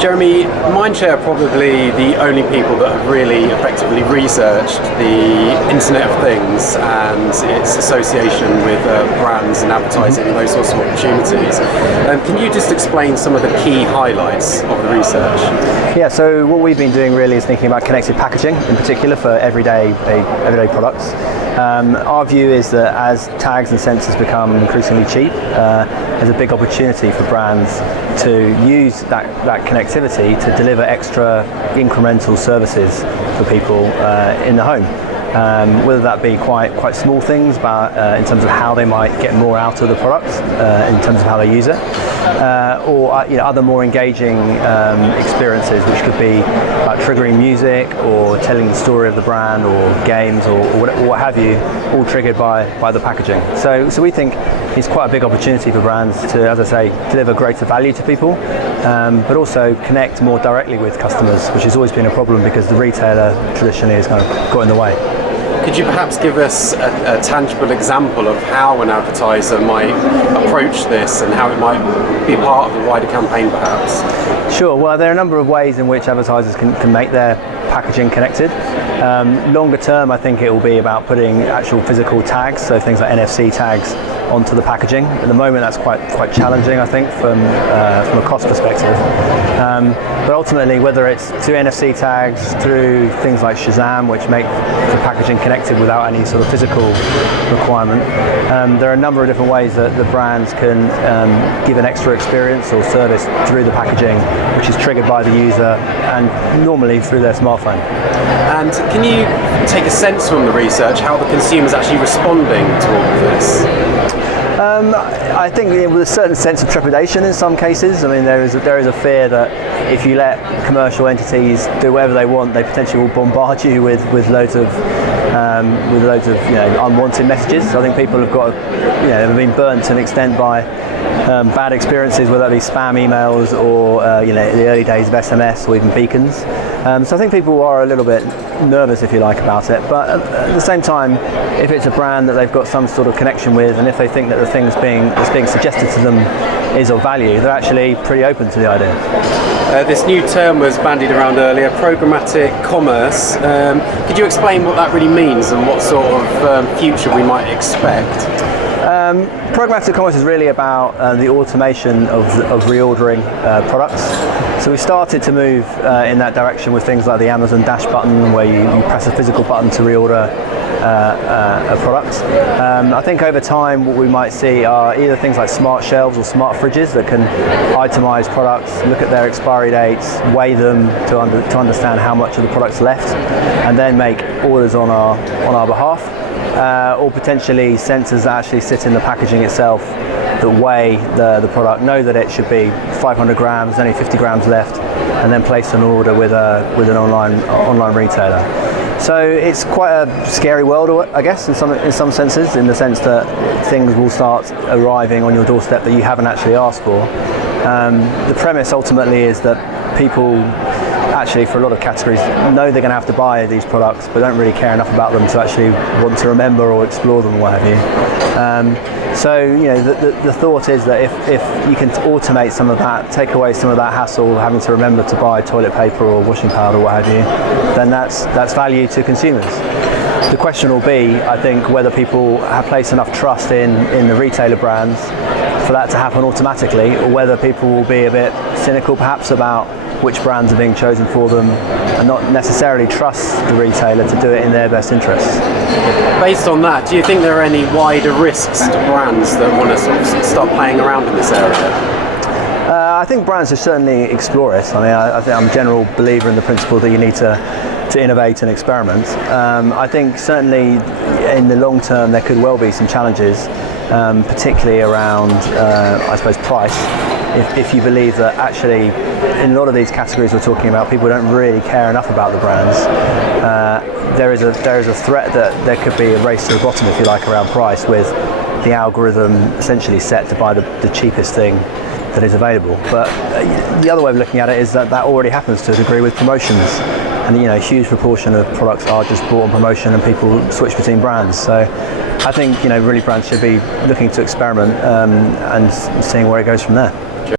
Jeremy, Mindshare are probably the only people that have really effectively researched the Internet of Things and its association with brands and advertising and those sorts of opportunities. Can you just explain some of the key highlights of the research? Yeah, so what we've been doing really is thinking about connected packaging, in particular for everyday products. Our view is that as tags and sensors become increasingly cheap, there's a big opportunity for brands to use that connectivity to deliver extra incremental services for people in the home. Whether that be quite small things about in terms of how they might get more out of the products in terms of how they use it, or other more engaging experiences, which could be like triggering music or telling the story of the brand or games or what have you, all triggered by the packaging. So we think it's quite a big opportunity for brands to, as I say, deliver greater value to people, but also connect more directly with customers, which has always been a problem because the retailer traditionally has kind of got in the way. Could you perhaps give us a tangible example of how an advertiser might approach this and how it might be part of a wider campaign perhaps? Sure, well there are a number of ways in which advertisers can make their packaging connected. Longer term I think it will be about putting actual physical tags, so things like NFC tags, onto the packaging. At the moment that's quite challenging I think from a cost perspective. But ultimately whether it's through NFC tags, through things like Shazam which make the packaging connected without any sort of physical requirement, there are a number of different ways that the brands can give an extra experience or service through the packaging which is triggered by the user and normally through their smartphone. And can you take a sense from the research how the consumer is actually responding to all of this? I think with a certain sense of trepidation in some cases. I mean, there is a fear that if you let commercial entities do whatever they want, they potentially will bombard you with loads of unwanted messages. So I think people have been burnt to an extent by bad experiences, whether that be spam emails or the early days of SMS or even beacons. So I think people are a little bit nervous, if you like, about it. But at the same time, if it's a brand that they've got some sort of connection with, and if they think that the thing that's being suggested to them is of value, they're actually pretty open to the idea. This new term was bandied around earlier, programmatic commerce. Could you explain what that really means and what sort of future we might expect? Programmatic commerce is really about the automation of reordering products. So we started to move in that direction with things like the Amazon Dash button, where you press a physical button to reorder a product. I think over time what we might see are either things like smart shelves or smart fridges that can itemize products, look at their expiry dates, weigh them to understand how much of the product's left, and then make orders on our behalf. Or potentially sensors that actually sit in the packaging itself that weigh the product, know that it should be 500 grams, only 50 grams left, and then place an order with an online retailer. So it's quite a scary world, I guess, in some senses, in the sense that things will start arriving on your doorstep that you haven't actually asked for. The premise ultimately is that people actually, for a lot of categories, know they're going to have to buy these products but don't really care enough about them to actually want to remember or explore them or what have you. So the thought is that if you can automate some of that, take away some of that hassle, having to remember to buy toilet paper or washing powder or what have you, then that's value to consumers. The question will be, I think, whether people have placed enough trust in the retailer brands for that to happen automatically, or whether people will be a bit cynical perhaps about which brands are being chosen for them and not necessarily trust the retailer to do it in their best interests. Based on that, do you think there are any wider risks to brands that want to sort of start playing around in this area? I think brands should certainly explore it. I mean, I think I'm a general believer in the principle that you need to innovate and experiment. I think certainly in the long term there could well be some challenges, particularly around, I suppose, price. If you believe that actually in a lot of these categories we're talking about, people don't really care enough about the brands, there is a threat that there could be a race to the bottom, if you like, around price, with the algorithm essentially set to buy the cheapest thing that is available. But the other way of looking at it is that already happens to a degree with promotions, and a huge proportion of products are just bought on promotion and people switch between brands. So I think really brands should be looking to experiment and seeing where it goes from there.